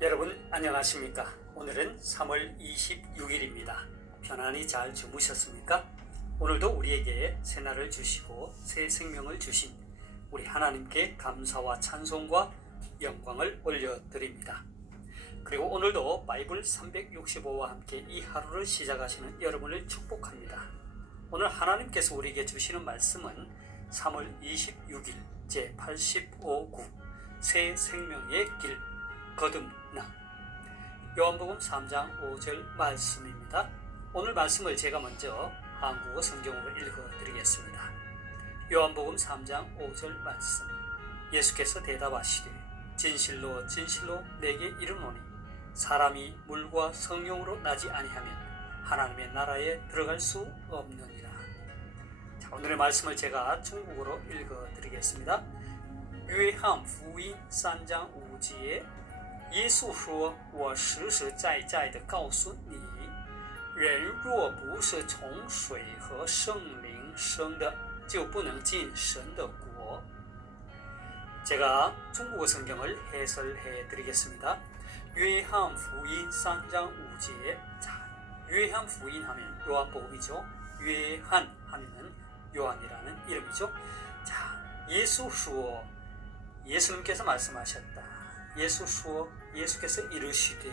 여러분 안녕하십니까? 오늘은 3월 26일입니다. 편안히 잘 주무셨습니까? 오늘도 우리에게 새날을 주시고 새 생명을 주신 우리 하나님께 감사와 찬송과 영광을 올려드립니다. 그리고 오늘도 바이블 365와 함께 이 하루를 시작하시는 여러분을 축복합니다. 오늘 하나님께서 우리에게 주시는 말씀은 3월 26일 제85구 새 생명의 길 거듭남 요한복음 3장 5절 말씀입니다. 오늘 말씀을 제가 먼저 한국어 성경으로 읽어드리겠습니다. 요한복음 3장 5절 말씀. 예수께서 대답하시되 진실로 진실로 내게 이르노니 사람이 물과 성령으로 나지 아니하면 하나님의 나라에 들어갈 수 없느니라. 자, 오늘의 말씀을 제가 중국어로 읽어드리겠습니다. 约翰福音3章5节耶稣说：“我实实在在地告诉你，人若不是从水和圣灵生的，就不能进神的国。” 제가 중국어 성경을 해설해 드리겠습니다. 约翰福音3장 5제. 자, 约翰福音하면 요한복음이죠. 约翰 하면은 요한이라는 이름이죠. 자, 耶稣说 예수님께서 말씀하셨다. 耶稣说 예수께서 이르시되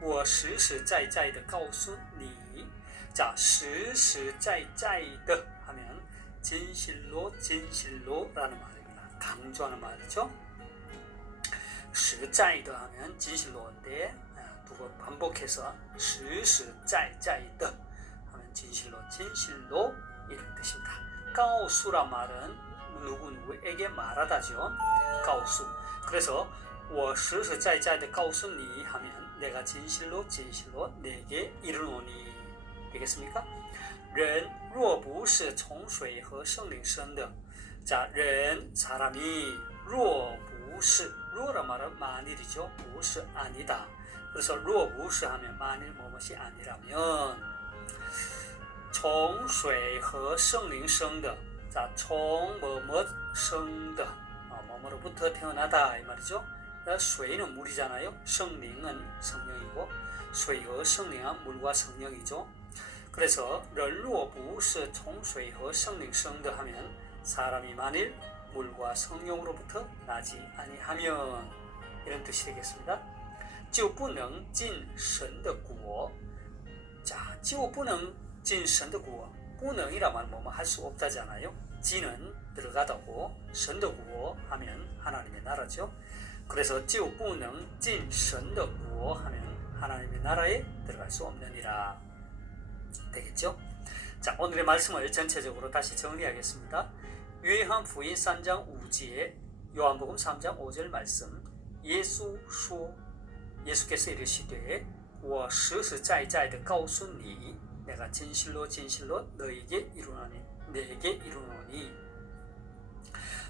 我实实在在地告诉你. 자, 实实在在的하면 진실로 진실로라는 말입니다. 강조하는 말이죠. 实在的 하면 진실로인데 두 번 반복해서 实实在在的 하면 진실로 진실로 이런 뜻입니다. 告诉란 말은 누구에게 말하다죠. 告诉. 그래서 我实实在在地告诉你 하면 내가 진실로 진실로 내게 이르노니. 되겠습니까? 人若不是从水和圣灵生的. 자, 人 사람이 若不是 若란 말은 만일이죠. 不是 아니다. 그래서 若不是 하면 만일 무엇이 아니라면 从水和圣灵生的. 자, 从뭐뭐 生的. 뭐뭐로부터 태어나다 이 말이죠.水는 물이잖아요. 성령은 성령이고 水和圣灵은 물과 성령이죠. 그래서 人若不是从水和圣灵生的 하면 사람이 만일 물과 성령으로부터 나지 아니하면 이런 뜻이 되겠습니다. 就不能进神的国. 자, 就不能进神的国. 不能이라면 뭐뭐 할 수 없다잖아요. 지는 들어가다고 神的国 하면 하나님의 나라죠. 그래서 就不能进神的国 하면 하나님의 나라에 들어갈 수 없느니라. 되겠죠? 자, 오늘의 말씀을 전체적으로 다시 정리하겠습니다. 요한福音 3장 5제 요한복음 3장 5절 말씀. 耶稣说 예수께서 이르시되 我实实在在地告诉你 내가 진실로 진실로 너에게 이르노니 내게 이르노니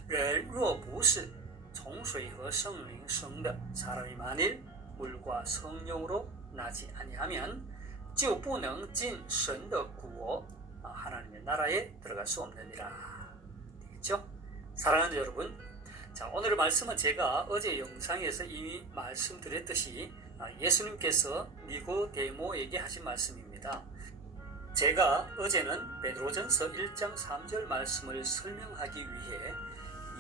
人若不是从水和圣灵生的 사람이 만일 물과 성령으로 나지 아니하면 就不能进神的国 하나님의 나라에 들어갈 수 없느니라. 되겠죠? 사랑하는 여러분, 자, 오늘의 말씀은 제가 어제 영상에서 이미 말씀드렸듯이 예수님께서 니고데모에게 하신 말씀입니다. 제가 어제는 베드로전서 1장 3절 말씀을 설명하기 위해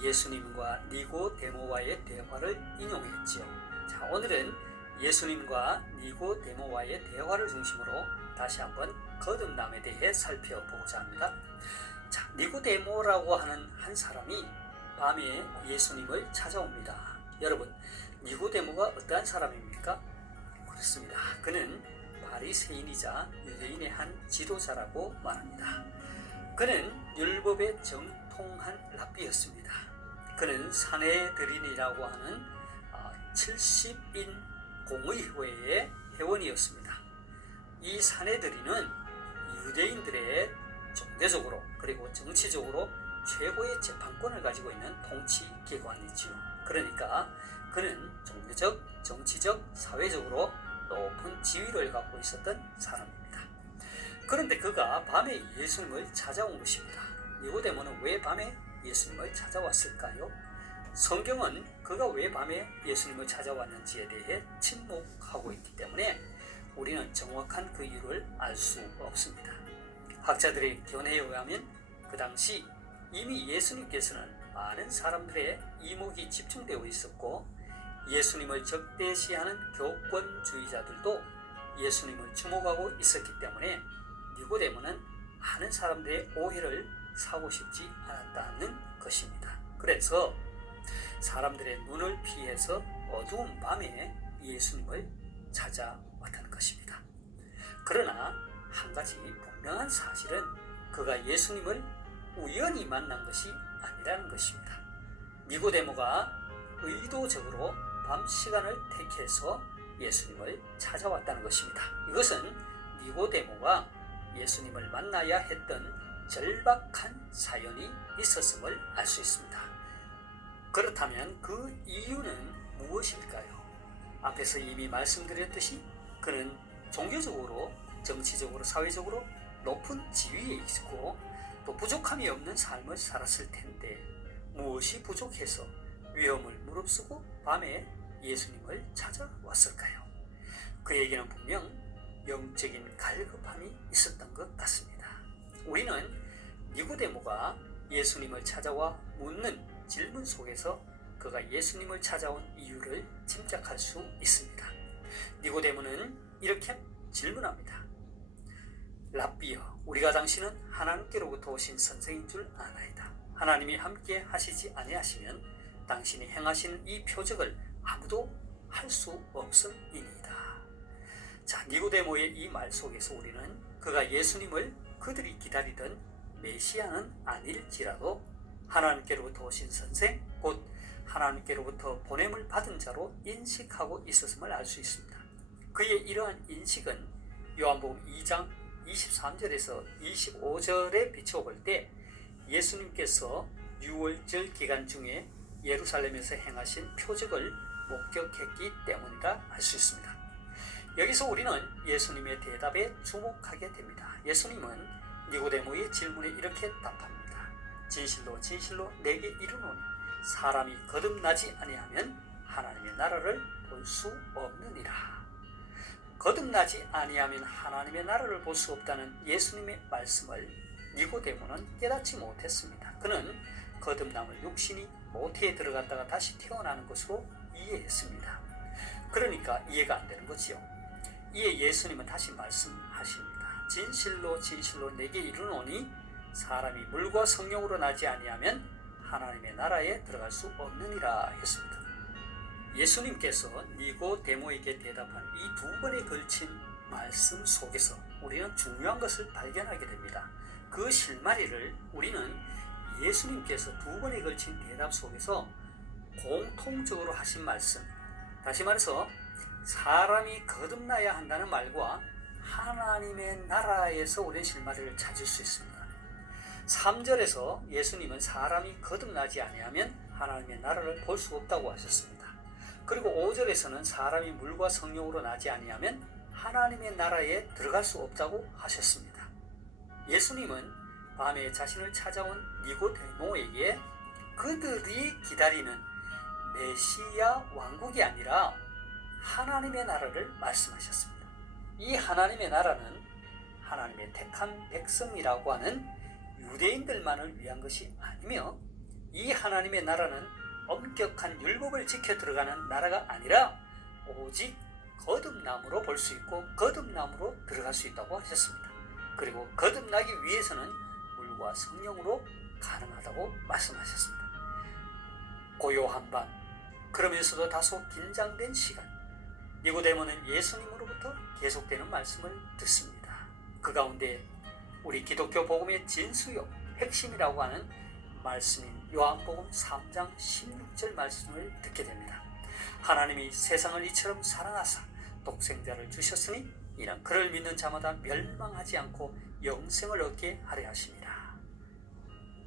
예수님과 니고데모와의 대화를 인용했죠. 자, 오늘은 예수님과 니고데모와의 대화를 중심으로 다시 한번 거듭남에 대해 살펴보고자 합니다. 자, 니고데모라고 하는 한 사람이 밤에 예수님을 찾아옵니다. 여러분, 니고데모가 어떠한 사람입니까? 그렇습니다. 그는 바리새인이자 유대인의 한 지도자라고 말합니다. 그는 율법에 정통한 랍비였습니다. 그는 사내들인이라고 하는 70인 공의회의 회원이었습니다. 이 사내들인은 유대인들의 종교적으로 그리고 정치적으로 최고의 재판권을 가지고 있는 통치기관이지요. 그러니까 그는 종교적, 정치적, 사회적으로 높은 지위를 갖고 있었던 사람입니다. 그런데 그가 밤에 예수님을 찾아온 것입니다. 니고데모는 왜 밤에 예수님을 찾아왔을까요? 성경은 그가 왜 밤에 예수님을 찾아왔는지에 대해 침묵하고 있기 때문에 우리는 정확한 그 이유를 알 수 없습니다. 학자들의 견해에 의하면 그 당시 이미 예수님께서는 많은 사람들의 이목이 집중되어 있었고 예수님을 적대시하는 교권주의자들도 예수님을 주목하고 있었기 때문에 니고데모는 많은 사람들의 오해를 사고 싶지 않았다는 것입니다. 그래서 사람들의 눈을 피해서 어두운 밤에 예수님을 찾아왔다는 것입니다. 그러나 한 가지 분명한 사실은 그가 예수님을 우연히 만난 것이 아니라는 것입니다. 니고데모가 의도적으로 밤 시간을 택해서 예수님을 찾아왔다는 것입니다. 이것은 니고데모가 예수님을 만나야 했던 절박한 사연이 있었음을 알 수 있습니다. 그렇다면 그 이유는 무엇일까요? 앞에서 이미 말씀드렸듯이 그는 종교적으로, 정치적으로, 사회적으로 높은 지위에 있고 또 부족함이 없는 삶을 살았을 텐데 무엇이 부족해서 위험을 무릅쓰고 밤에 예수님을 찾아왔을까요? 그에게는 분명 영적인 갈급함이 있었던 것 같습니다. 우리는 니고데모가 예수님을 찾아와 묻는 질문 속에서 그가 예수님을 찾아온 이유를 짐작할 수 있습니다. 니고데모는 이렇게 질문합니다. 랍비여, 우리가 당신은 하나님께로부터 오신 선생인 줄 아나이다. 하나님이 함께 하시지 아니하시면 당신이 행하시는 이 표적을 아무도 할 수 없음이니이다. 자, 니고데모의 이 말 속에서 우리는 그가 예수님을 그들이 기다리던 메시아는 아닐지라도 하나님께로부터 오신 선생, 곧 하나님께로부터 보냄을 받은 자로 인식하고 있었음을 알 수 있습니다. 그의 이러한 인식은 요한복음 2장 23절에서 25절에 비춰볼 때 예수님께서 유월절 기간 중에 예루살렘에서 행하신 표적을 목격했기 때문이라 할 수 있습니다. 여기서 우리는 예수님의 대답에 주목하게 됩니다. 예수님은 니고데모의 질문에 이렇게 답합니다. 진실로 진실로 내게 이르노니 사람이 거듭나지 아니하면 하나님의 나라를 볼 수 없느니라. 거듭나지 아니하면 하나님의 나라를 볼 수 없다는 예수님의 말씀을 니고데모는 깨닫지 못했습니다. 그는 거듭남을 육신이 모태에 들어갔다가 다시 태어나는 것으로 이해했습니다. 그러니까 이해가 안 되는 거지요. 이에 예수님은 다시 말씀하십니다. 진실로 진실로 내게 이르노니 사람이 물과 성령으로 나지 아니하면 하나님의 나라에 들어갈 수 없느니라 했습니다. 예수님께서 니고데모에게 대답한 이 두 번에 걸친 말씀 속에서 우리는 중요한 것을 발견하게 됩니다. 그 실마리를 우리는 예수님께서 두 번에 걸친 대답 속에서 공통적으로 하신 말씀, 다시 말해서 사람이 거듭나야 한다는 말과 하나님의 나라에서 우리는 실마리를 찾을 수 있습니다. 3절에서 예수님은 사람이 거듭나지 아니하면 하나님의 나라를 볼 수 없다고 하셨습니다. 그리고 5절에서는 사람이 물과 성령으로 나지 아니하면 하나님의 나라에 들어갈 수 없다고 하셨습니다. 예수님은 밤에 자신을 찾아온 니고데모에게 그들이 기다리는 메시아 왕국이 아니라 하나님의 나라를 말씀하셨습니다. 이 하나님의 나라는 하나님의 택한 백성이라고 하는 유대인들만을 위한 것이 아니며 이 하나님의 나라는 엄격한 율법을 지켜 들어가는 나라가 아니라 오직 거듭남으로 볼 수 있고 거듭남으로 들어갈 수 있다고 하셨습니다. 그리고 거듭나기 위해서는 물과 성령으로 가능하다고 말씀하셨습니다. 고요한 밤, 그러면서도 다소 긴장된 시간, 니고데모는 예수님으로부터 계속되는 말씀을 듣습니다. 그 가운데 우리 기독교 복음의 진수요, 핵심이라고 하는 말씀인 요한복음 3장 16절 말씀을 듣게 됩니다. 하나님이 세상을 이처럼 사랑하사 독생자를 주셨으니 이는 그를 믿는 자마다 멸망하지 않고 영생을 얻게 하려 하심이라.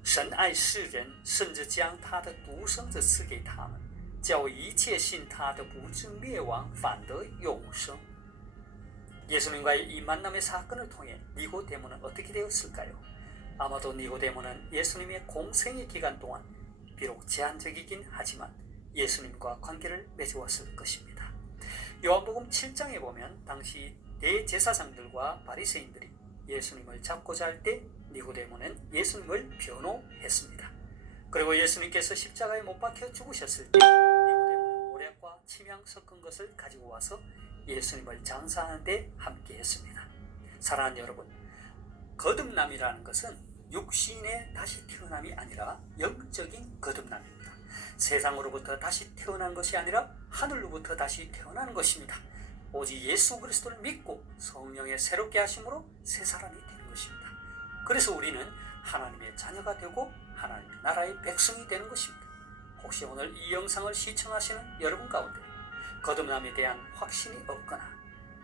神爱世人，甚至将他的独生子赐给他们，叫一切信他的不至灭亡，反得永生。 예수님과의 이 만남의 사건을 통해 니고데모는 어떻게 되었을까요? 아마도 니고데모는 예수님의 공생의 기간 동안 비록 제한적이긴 하지만 예수님과 관계를 맺어왔을 것입니다. 요한복음 7장에 보면 당시 대제사장들과 바리새인들이 예수님을 잡고자 할 때 니고데모는 예수님을 변호했습니다. 그리고 예수님께서 십자가에 못 박혀 죽으셨을 때 니고데모는 모략과 침향 섞은 것을 가지고 와서 예수님을 장사하는 데 함께 했습니다. 사랑하는 여러분, 거듭남이라는 것은 육신의 다시 태어남이 아니라 영적인 거듭남입니다. 세상으로부터 다시 태어난 것이 아니라 하늘로부터 다시 태어나는 것입니다. 오직 예수 그리스도를 믿고 성령의 새롭게 하심으로 새 사람이 되는 것입니다. 그래서 우리는 하나님의 자녀가 되고 하나님의 나라의 백성이 되는 것입니다. 혹시 오늘 이 영상을 시청하시는 여러분 가운데 거듭남에 대한 확신이 없거나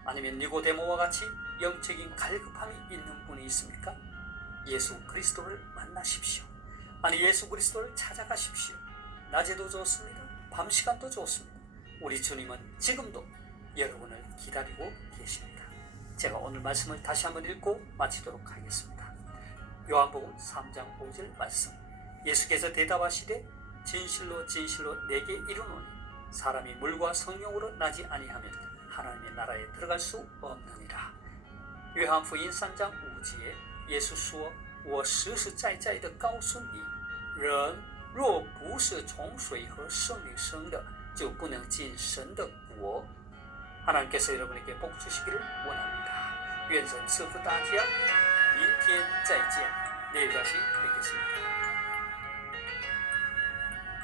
아니면 니고데모와 같이 영적인 갈급함이 있는 분이 있습니까? 예수 그리스도를 만나십시오. 아니, 예수 그리스도를 찾아가십시오. 낮에도 좋습니다. 밤 시간도 좋습니다. 우리 주님은 지금도 여러분을 기다리고 계십니다. 제가 오늘 말씀을 다시 한번 읽고 마치도록 하겠습니다. 요한복음 3장 5절 말씀. 예수께서 대답하시되 진실로 진실로 내게 이르노니 사람이 물과 성령으로 나지 아니하면 하나님의 나라에 들어갈 수 없느니라. 约翰福音3章5节，耶稣说：“我实实在在的告诉你，人若不是从水和圣灵生的，就不能进神的国。” 하나님께서 여러분에게 복 주시기를 원합니다. 愿神赐福大家。明天再见。내일 다시 뵙겠습니다.